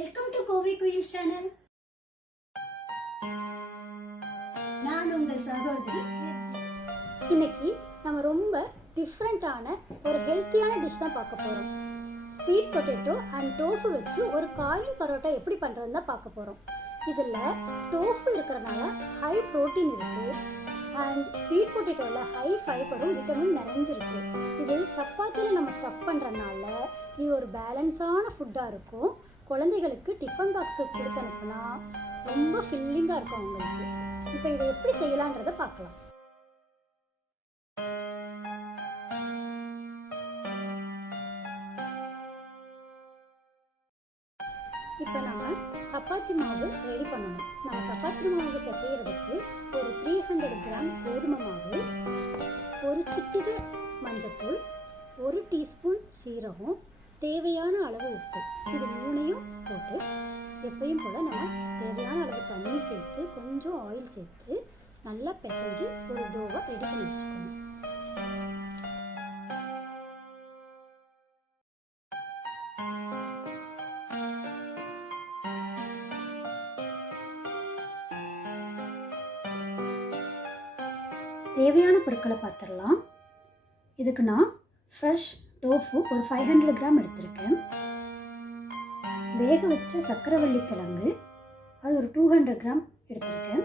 Welcome to Kovai குயில் channel. நான் உங்கள் சகோதரி. இன்னைக்கு நம்ம ரொம்ப டிஃப்ரெண்ட்டான ஒரு ஹெல்த்தியான டிஷ் தான் பார்க்க போகிறோம். ஸ்வீட் பொட்டேட்டோ அண்ட் டோஃபு வச்சு ஒரு காயின் பரோட்டா எப்படி பண்ணுறதுன்னு தான் பார்க்க போகிறோம். இதில் டோஃபு இருக்கிறனால ஹை ப்ரோட்டீன் இருக்குது அண்ட் ஸ்வீட் பொட்டேட்டோவில் ஹை ஃபைபரும் விட்டமின் நிறைஞ்சிருக்கு. இது சப்பாத்தியில் நம்ம ஸ்டஃப் பண்ணுறதுனால இது ஒரு பேலன்ஸான ஃபுட்டாக இருக்கும். குழந்தைகளுக்கு டிஃபன் பாக்ஸு கொடுத்து அனுப்புனா ரொம்ப ஃபில்லிங்காக இருக்கும் அவங்களுக்கு. இப்போ இதை எப்படி செய்யலான்றதை பார்க்கலாம். இப்போ நம்ம சப்பாத்தி மாவு ரெடி பண்ணணும். நம்ம சப்பாத்தி மாவு பிசைகிறதுக்கு ஒரு 300 கிராம் கோதுமை மாவு, ஒரு சிட்டிகை மஞ்சத்தூள், 1 டீஸ்பூன் சீரகம், தேவையான அளவு உப்பு, இது மூணையும் போட்டு எப்பயும் போல் நம்ம தேவையான அளவு தண்ணி சேர்த்து கொஞ்சம் ஆயில் சேர்த்து நல்லா பிசைஞ்சு ஒரு டோவை ரெடி பண்ணி வச்சுக்கணும். தேவையான பொருட்களை பார்த்துடலாம். இதுக்கு நான் ஃப்ரெஷ் டோஃபு ஒரு 500 கிராம் எடுத்திருக்கேன். வேக வச்ச சக்கரவள்ளி கிழங்கு அது ஒரு 200 கிராம் எடுத்திருக்கேன்.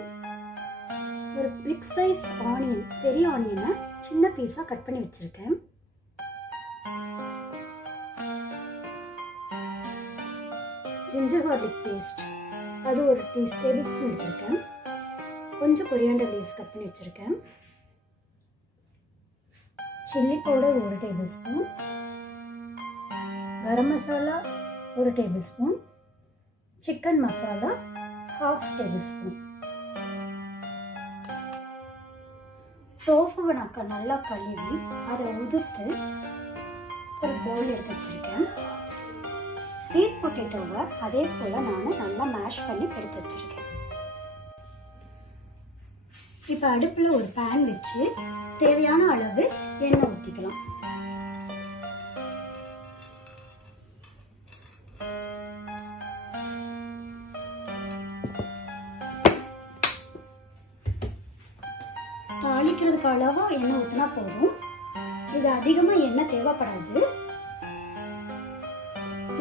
ஒரு பிக் சைஸ் ஆனியன், பெரிய ஆனியனை சின்ன பீஸாக கட் பண்ணி வச்சுருக்கேன். ஜிஞ்சர் கார்லிக் பேஸ்ட் அது ஒரு டேபிள் ஸ்பூன் எடுத்திருக்கேன். கொஞ்சம் கொரியாண்டர் லீவ்ஸ் கட் பண்ணி வச்சுருக்கேன். Chilli powder 1 tablespoon, garam masala 1 tablespoon, chicken masala 1/2 tablespoon. டோஃபுவை நான் நல்லா கழுவி அதை உதிர்த்து ஒரு பவுல் எடுத்து வச்சுருக்கேன். ஸ்வீட் பொட்டேட்டோவை அதே போல் நான் நல்லா மேஷ் பண்ணி எடுத்து வச்சுருக்கேன். இப்போ அடுப்பில் ஒரு பேன் வச்சு தேவையான அளவு எண்ணெய் ஊற்றிக்கலாம். தாளிக்கிறதுக்கு அளவா எண்ணெய் ஊற்றினா போதும். இது அதிகமாக எண்ணெய் தேவைப்படாது.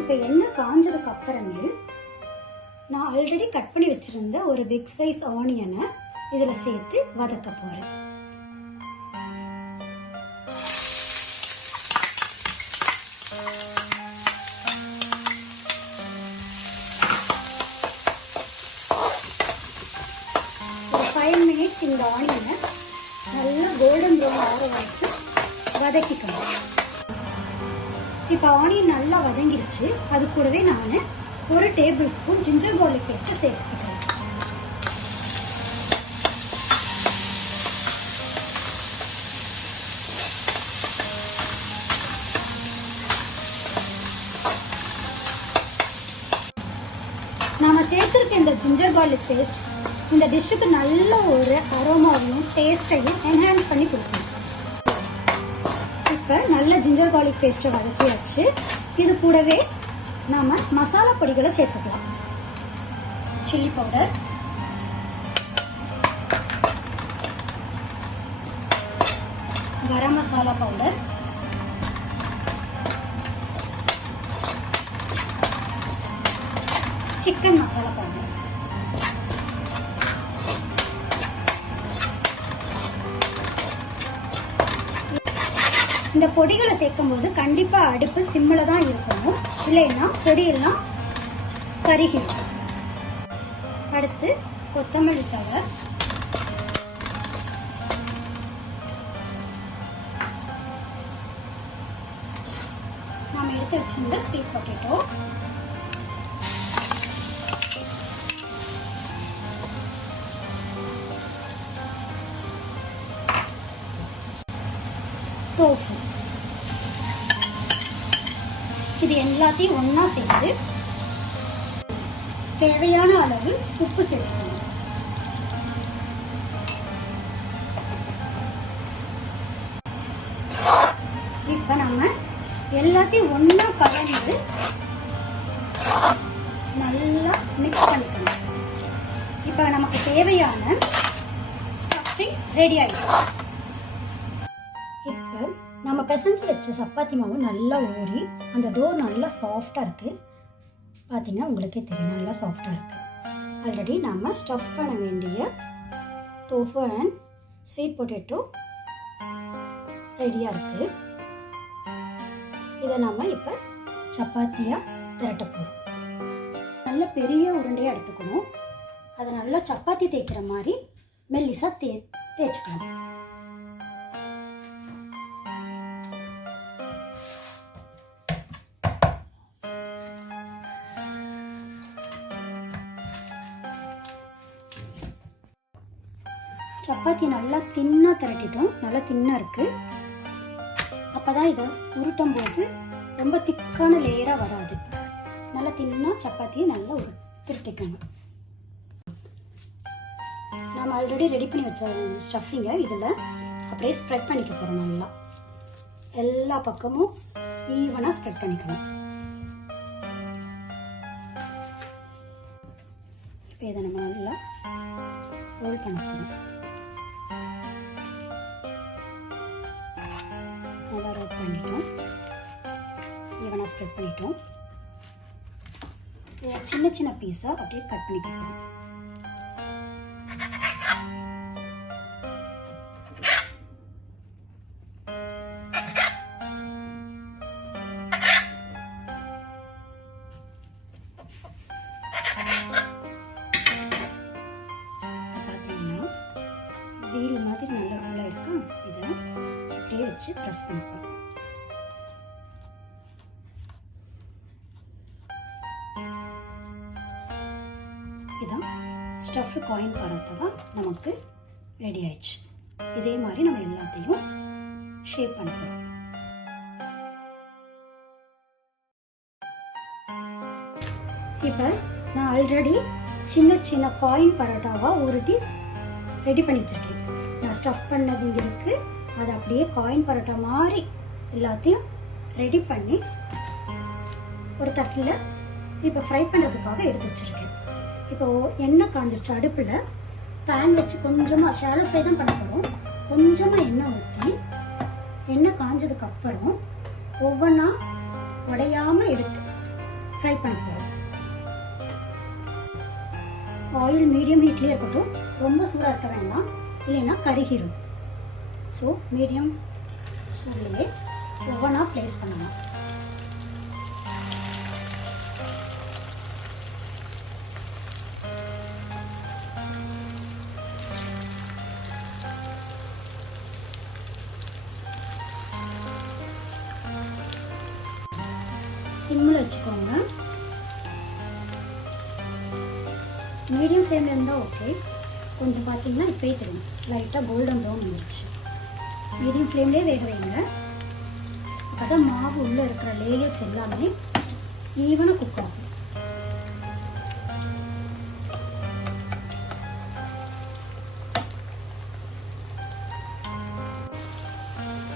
இப்போ எண்ணெய் காஞ்சதுக்கு அப்புறமே நான் ஆல்ரெடி கட் பண்ணி வச்சிருந்த ஒரு பிக் சைஸ் ஆனியனை இதில் சேர்த்து வதக்க போகிறேன். ஒரு 5 மினிட்ஸ் இந்த ஆனியனை நல்லா கோல்டன் ப்ரௌன் ஆகிற வரைக்கும் வதக்கிக்கணும். இப்போ ஆனியன் நல்லா வதங்கிருச்சு. அது கூடவே நான் 1 டேபிள் ஸ்பூன் ஜிஞ்சர் கார்லிக் பேஸ்ட்டை சேர்த்துக்கிறேன். நாம் சேர்த்துருக்க இந்த ஜிஞ்சர் கார்லிக் பேஸ்ட் இந்த டிஷ்ஷுக்கு நல்ல ஒரு அரோமாவையும் டேஸ்ட்டையும் என்ஹான்ஸ் பண்ணி கொடுக்கும். இப்போ நல்ல ஜிஞ்சர் கார்லிக் பேஸ்ட்டை வதக்கியாச்சு. இது கூடவே நாம் மசாலா பொடிகளை சேர்த்துக்கலாம். Chilli powder, garam masala powder, chicken masala powder. இந்த பொடிகளை சேர்க்கும் போது கண்டிப்பா அடுப்பு சிம்மில் தான் இருக்கணும், இல்லைன்னா பொடியெல்லாம் கருகிடும். அடுத்து கொத்தமல்லி தழை, நாம எடுத்து வச்சிருந்த ஸ்வீட் பொட்டேட்டோ, டோஃபு, இது எல்லாத்தையும் ஒன்னா சேர்த்து தேவையான அளவு உப்பு சேர்த்துக்கணும். இப்ப நம்ம எல்லாத்தையும் ஒண்ணா கலந்து நல்லா மிக்ஸ் பண்ணிக்கணும். இப்போ நமக்கு தேவையான ஸ்டஃபிங் ரெடி ஆகிடும். இப்போ நம்ம பிசைஞ்சு வச்ச சப்பாத்தி மாவு நல்லா ஊறி அந்த டோ நல்லா சாஃப்டாக இருக்குது. பார்த்தீங்கன்னா உங்களுக்கே தெரியும், நல்லா சாஃப்டாக இருக்குது. ஆல்ரெடி நம்ம ஸ்டஃப் பண்ண வேண்டிய டோஃபு அண்ட் ஸ்வீட் பொட்டேட்டோ ரெடியாக இருக்குது. இதை நம்ம இப்போ சப்பாத்தியாக திரட்ட போகிறோம். நல்ல பெரிய உருண்டையாக எடுத்துக்கணும். அதை நல்லா சப்பாத்தி தேய்க்கிற மாதிரி மெல்லிசாக தேய்ச்சிக்கணும். சப்பாத்தி நல்லா தின்னாக திரட்டிட்டோம். நல்லா தின்னாக இருக்குது. அப்போ தான் இதை உருட்டும் போது ரொம்ப திக்கான லேயராக வராது. நல்லா தின்னாக சப்பாத்தியை நல்லா திரட்டிக்கணும். நம்ம ஆல்ரெடி ரெடி பண்ணி வச்ச ஸ்டஃபிங்கை இதில் அப்படியே ஸ்ப்ரெட் பண்ணிக்க போகிறோம். நல்லா எல்லா பக்கமும் ஈவனாக ஸ்ப்ரெட் பண்ணிக்கணும். இப்போ இதை நம்ம நல்லா ரோல் பண்ண போகிறோம். நல்லா ரோல் பண்ணிட்டோம். ஈவனாக ஸ்ப்ரெட் பண்ணிட்டோம். சின்ன சின்ன பீஸாக அப்படியே கட் பண்ணிக்க போகிறோம். பார்த்தீங்கன்னா வீல் மாதிரி நல்லா உள்ள இருக்கா. இதை அப்படியே வச்சு ப்ரெஸ் பண்ண போகிறோம். இதான் ஸ்டஃப் காயின் பரோட்டாவா நமக்கு ரெடி ஆயிடுச்சு. இதே மாதிரி நம்ம எல்லாத்தையும் ஷேப் பண்ண போகிறோம். இப்போ நான் ஆல்ரெடி சின்ன சின்ன காயின் பரோட்டாவாக உருட்டி ரெடி பண்ணி வச்சுருக்கேன். நான் ஸ்டஃப் பண்ணது இருக்குது. அதை அப்படியே காயின் பரோட்டா மாதிரி எல்லாத்தையும் ரெடி பண்ணி ஒரு தட்டில் இப்போ ஃப்ரை பண்ணுறதுக்காக எடுத்து வச்சுருக்கேன். இப்போ எண்ணெய் காஞ்சிருச்சு. அடுப்பில் பேன் வச்சு கொஞ்சமாக ஷாலோ ஃப்ரை தான் பண்ண போகிறோம். கொஞ்சமாக எண்ணெய் ஊற்றி எண்ணெய் காஞ்சதுக்கப்புறம் ஒவ்வொன்றா உடையாமல் எடுத்து ஃப்ரை பண்ண போகிறோம். ஆயில் மீடியம் ஹீட்லேயே இருக்கட்டும். ரொம்ப சூடாக இருக்க வேண்டாம், இல்லைன்னா கருகிரும். ஸோ மீடியம் சூட்லேயே ஒவ்வொன்றா ப்ளேஸ் பண்ணலாம். சிம்மில் வச்சுக்கோங்க. மீடியம் ஃப்ளேமில் இருந்தால் ஓகே. கொஞ்சம் பார்த்தீங்கன்னா இப்போயே தெரியும், லைட்டாக கோல்டன் ப்ரௌன் வந்துருச்சு. மீடியம் ஃப்ளேம்லேயே வேக வைங்க. அப்போ தான் மாவு உள்ளே இருக்கிற லேயர்ஸ் எல்லாமே ஈவனாக குக் ஆகும்.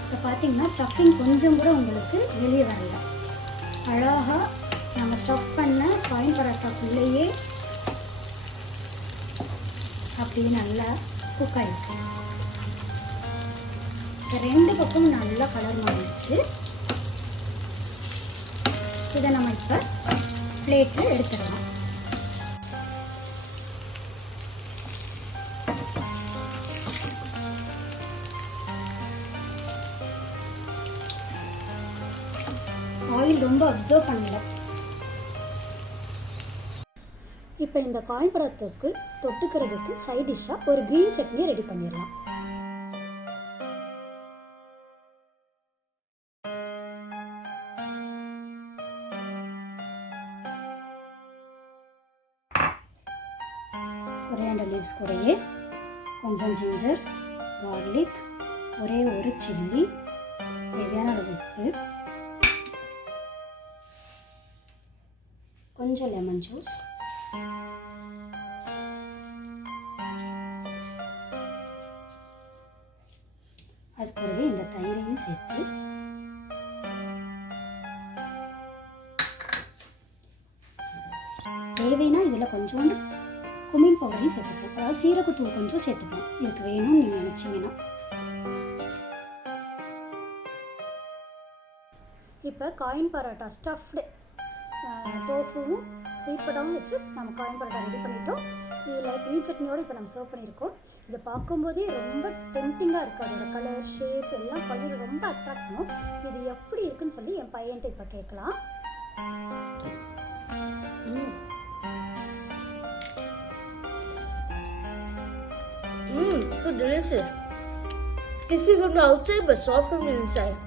இப்போ பார்த்தீங்கன்னா ஸ்டஃபிங் கொஞ்சம் கூட உங்களுக்கு வெளியே வரல. அழகாக நம்ம ஸ்டஃப் பண்ண காயின் பரோட்டாக்குள்ளேயே அப்படியே நல்லா குக் ஆகிருக்கு. ரெண்டு பக்கமும் நல்லா கலர் மாறிடுச்சு. இதை நம்ம இப்போ பிளேட்டில் எடுத்துடலாம். ஆயில் ரொம்ப அப்சர்வ் பண்ணல. இப்போ இந்த காயின் பரோட்டாவுக்கு தொட்டுக்கிறதுக்கு சைட் டிஷ்ஷாக ஒரு க்ரீன் சட்னியை ரெடி பண்ணிடலாம். கொரியாண்டர் லீவ்ஸ் கூடயே கொஞ்சம் ஜிஞ்சர், கார்லிக், ஒரே ஒரு சில்லி, தேவையான அளவு உப்பு, கொஞ்சம் லெமன் ஜூஸ், அது கூடவே இந்த தயிரையும் சேர்த்து தேவைன்னா இதில் கொஞ்சோண்டு குமின் பவுடரையும் சேர்த்துக்கலாம், அதாவது சீரகத்தூள் கொஞ்சம் சேர்த்துக்கலாம் இதுக்கு வேணும்னு நீங்கள் நினச்சிங்கன்னா. இப்போ காயின் பரோட்டா ஸ்டஃப்டு டோஃபுவும் ஸ்வீட் பொட்டேட்டோவும் வச்சு நம்ம காயின் பரோட்டா ரெடி பண்ணிட்டோம். இதில் க்ரீன் சட்னியோடு இப்போ நம்ம சர்வ் பண்ணியிருக்கோம். இதை பார்க்கும்போதே ரொம்ப டெம்டிங்காக இருக்குது. அதோட கலர் ஷேப் எல்லாம் குழந்தைங்க ரொம்ப அட்ராக்ட் பண்ணும். இது எப்படி இருக்குன்னு சொல்லி என் பையன்கிட்ட இப்போ கேட்கலாம். So delicious. Crispy from the outside but soft from the inside.